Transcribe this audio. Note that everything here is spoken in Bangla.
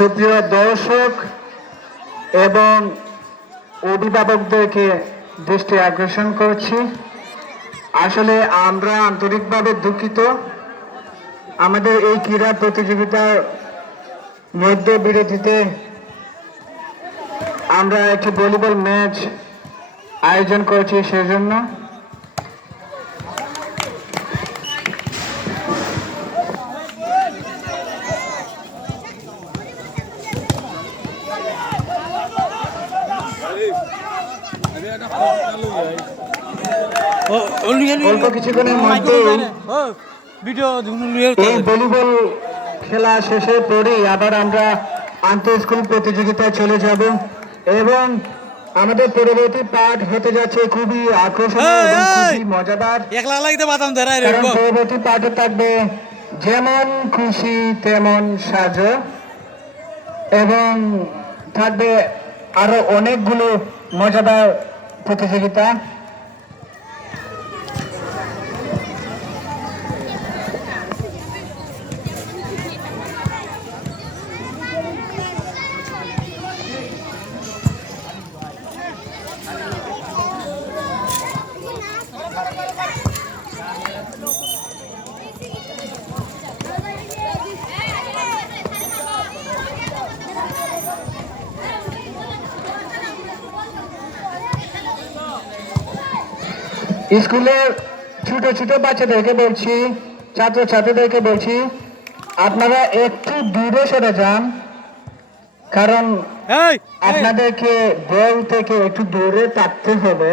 সুপ্রিয় দর্শক এবং অভিভাবকদেরকে দৃষ্টি আকর্ষণ করছি, আসলে আমরা আন্তরিকভাবে দুঃখিত। আমাদের এই ক্রীড়া প্রতিযোগিতার মধ্যে বিরতিতে আমরা একটি ভলিবল ম্যাচ আয়োজন করছি, সেজন্য অল্প কিছুক্ষণের মধ্যে এই ভলিবল খেলা শেষের পরেই আবার আমরা আন্তঃ স্কুল প্রতিযোগিতায় চলে যাব এবং আমাদের পরবর্তী পাঠ হতে যাচ্ছে খুবই আকর্ষণীয় এবং খুবই মজাদার। কারণ পরবর্তী পাঠে থাকবে যেমন খুশি তেমন সাজো এবং থাকবে আরো অনেকগুলো মজাদার প্রতিযোগিতা। স্কুলের ছোট ছোট বাচ্চাদেরকে বলছি, ছাত্রছাত্রীদেরকে বলছি, আপনারা একটু দূরে সরে যান, কারণ আপনাদেরকে বল থেকে একটু দূরে থাকতে হবে।